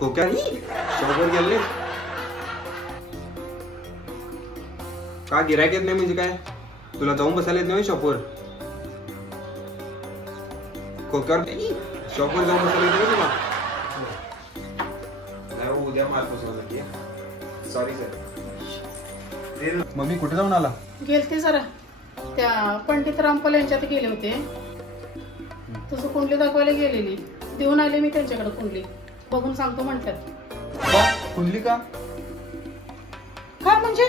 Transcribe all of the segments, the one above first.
खोक्या शॉपवर गेले का? गिरायक येत नाही म्हणजे काय? तुला जाऊन बसायला येत नाही शॉपवर? खोक्यावर शॉपवर जाऊन बसायला येत नाही तुला? नाही, उद्या मारतो. Sorry sir. मम्मी कुठे जाऊन आला? गेलते जरा त्या पंडित रामपाल यांच्यात गेले होते. तुझं कुंडली दाखवायला गेलेली, देऊन आले मी त्यांच्याकडे कुंडली. बघून सांगतो म्हणतात. कुंडली का? काय म्हणजे?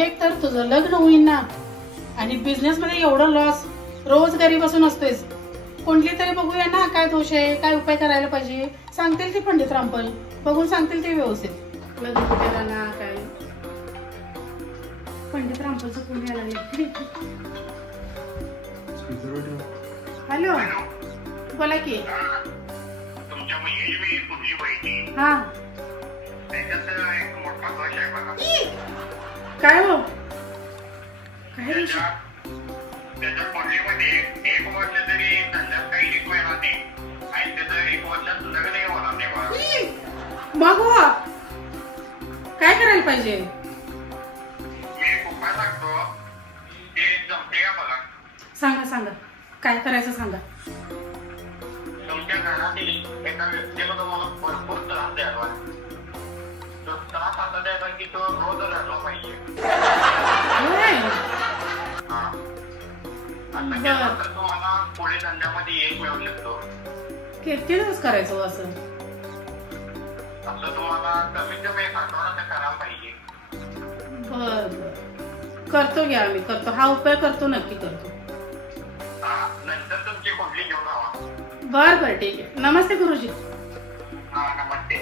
एक तर तुझं लग्न होईन ना, आणि बिझनेस मध्ये एवढं लॉस, रोज घरी बसून असतेस. कुंडली तरी बघूया ना, काय दोष आहे, काय उपाय करायला पाहिजे. सांगतील ते पंडित रामपाल, बघून सांगतील ते व्यवस्थित. लग्न कुठे जाणार काय. पंडित रामपालचं कुंडली आला. हॅलो, बोला की. तुमच्या मुलगीची कुठली माहिती? हा, त्याच्यात एक मोठा दोष आहे बघा. काय हो? काय त्याच्या कुंडलीमध्ये 1 वर्ष तरी धंद्यात काही शिकवायला नाही, आणि त्याचं 1 वर्षात लग्न नाही होणार नाही बघा. मग हो, काय करायला पाहिजे? मी उपाय सांगतो, ते जमते का बघा. सांगा सांगा, काय करायचं सांगा. तुमच्या घरातील एका व्यक्तीला तुम्हाला भरपूर त्रास द्यावा. तो त्रास असा द्यायचा की तो रोज रडला पाहिजे. असं केलं तर तुम्हाला पुढे धंद्यामध्ये यश मिळू शकतो. किती दिवस करायचं असं? असं तुम्हाला कमीत कमी 1 आठवडा तर करायला पाहिजे. बर, करतो घ्या, आम्ही करतो. हा उपाय करतो, नक्की करतो. नंतर तुमची कुंडली घेऊन आवा. बर बर, ठीक आहे. नमस्ते गुरुजी. नमस्ते.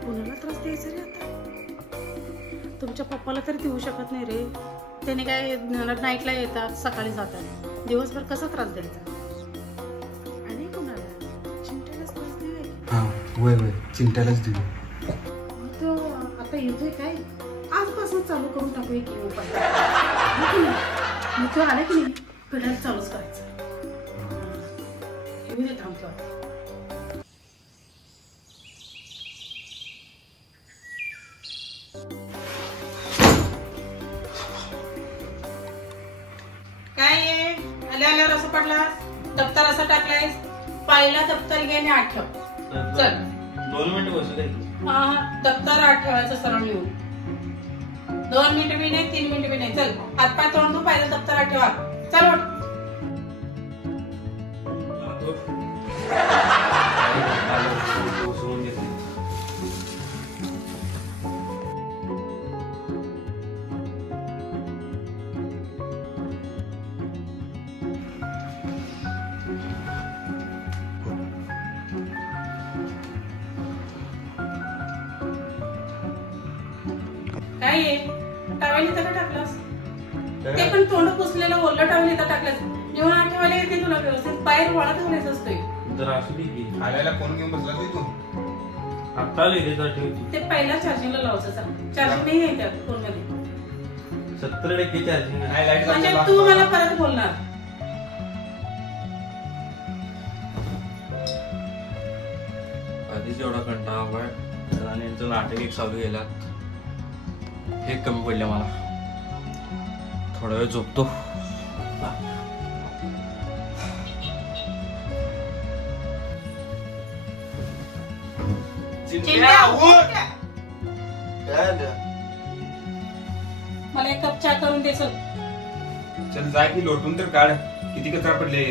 कुणाला त्रास द्यायचा रे आता? तुमच्या पप्पाला तरी देऊ शकत नाही रे. त्याने काय नाईटला येतात, सकाळी जातात. दिवसभर कसा त्रास द्यायचा? आणि कुणाला? चिंट्यालाच त्रास देऊया. हा, वय वय, चिंट्यालाच देऊ. तो आता येतोय काय? आजपासून चालू करून टाकूया की उपाय. तो आला की नाही, पिढ्याला चालूच करायचं. येऊ दे, थांबतो. काय आहे? आल्या आल्यावर असं पडलास? दप्तर असं टाकलायस? पहिला दप्तर घे आणि आठ ठेव. चल 2 मिनिटं बसू दे. दप्तर आठ ठेवायचं सरळ लिहून. 2 मिनिटं बी नाही, 3 मिनिटं बी नाही. चल, हातपाय तोंड धु, पहिलं दप्तर आठ ठेवा. चल उठ. काय आहे? टावेल इथं का टाकलास? ते पण तोंड पुसलेलं ओलं टावेल इथं टाकलंस. जेव्हा आठ ठेवायला येते तुला व्यवस्थित. बाहेर वाळा ठेवायचा असतोय. जर असू दे की. आल्याला फोन घेऊन बसला तू. आता लेडीचा ठेव. ते पहिला चार्जिंगला लावायचं. चार्जिंग नाही आहे त्या फोन मध्ये. 70% चार्जिंग आहे. म्हणजे तू मला परत बोलणार. आधीच एवढा कंटाळा आलाय आणि यांचं नाटक एक चालू गेलात. हे कमी पडले मला. थोडा वेळ झोपतो. मला एक कप चहा करून दे. चल जा की, लोटून तर काढ. किती कचरा पडले.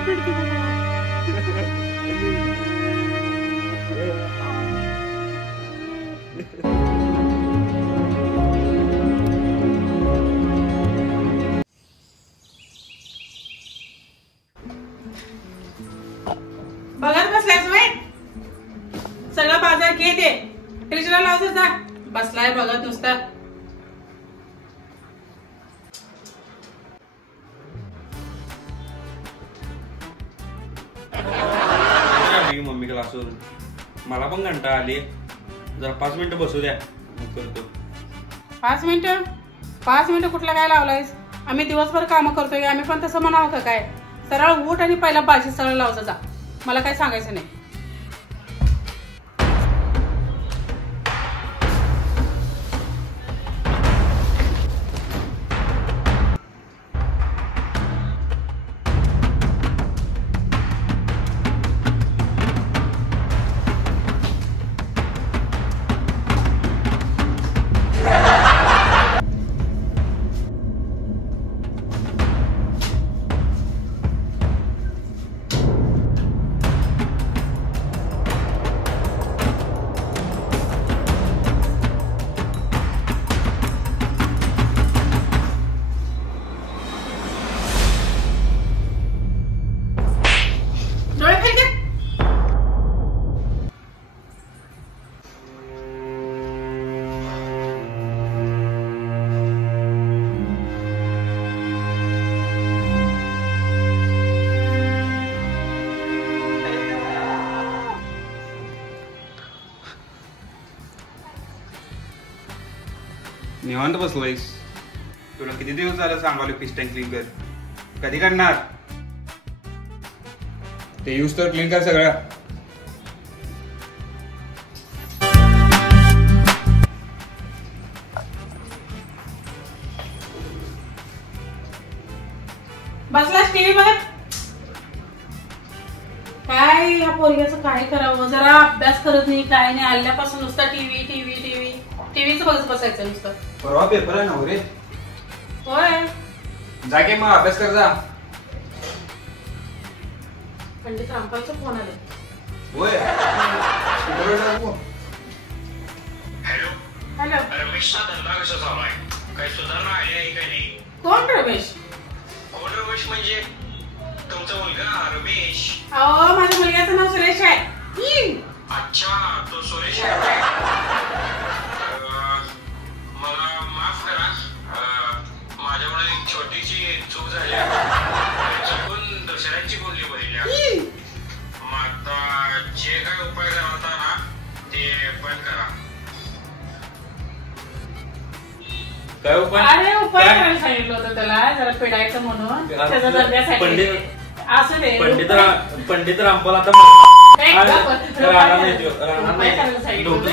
बघत बसलायस वय सगळं बाजार घे दे फ्रीजला लावतो जा बसलाय बघत नुसता मम्मी क्लासवरून मला पण घंटा आली जरा 5 मिनिटं बसू द्या मग करतो 5 मिनिटं कुठला काय लावलायस आम्ही दिवसभर काम करतोय आम्ही पण तसं म्हणावं का काय सरळ उठ आणि पहिला भाजी सरळ लावजा जा मला काय सांगायचं नाही निवांत बसलायस तुला किती दिवस झालं सांगालो फिश टँक क्लीन कर कधी करणार ते यूज तर क्लीन कर सगळं बसलास टीव्ही बघत काय ह्या पोरग्याचं काय करावं जरा अभ्यास करत नाही काय नाही आल्यापासून नुसता टीव्हीच बघत बसायचं नुसतं परवा पेपर आहे ना रे होय जा की मग अभ्यास कर जा पंडित रामपालचा फोन आले होय हॅलो हॅलो रमेशचा धंदा कसा चालू आहे काही सुधारणा आली आहे का नाही कोण रमेश कोण रमेश म्हणजे तुमचा मुलगा रमेश अहो माझ्या मुलग्याचं नाव सुरेश आहे अच्छा तो सुरेश आहे मला माफ करा माझ्यामुळे एक छोटीशी चूक झाली चुकून दुसऱ्यांची बोलली बहिल्या मग आता जे काय उपाय करता ना ते पण करा काय उपाय अरे उपाय करायला सांगितलं होतं त्याला जरा पिडायचं म्हणून त्याच्या दर्जासाठी असू दे पंडित रामपाल आता उपाय करायला सांगितलं होतं.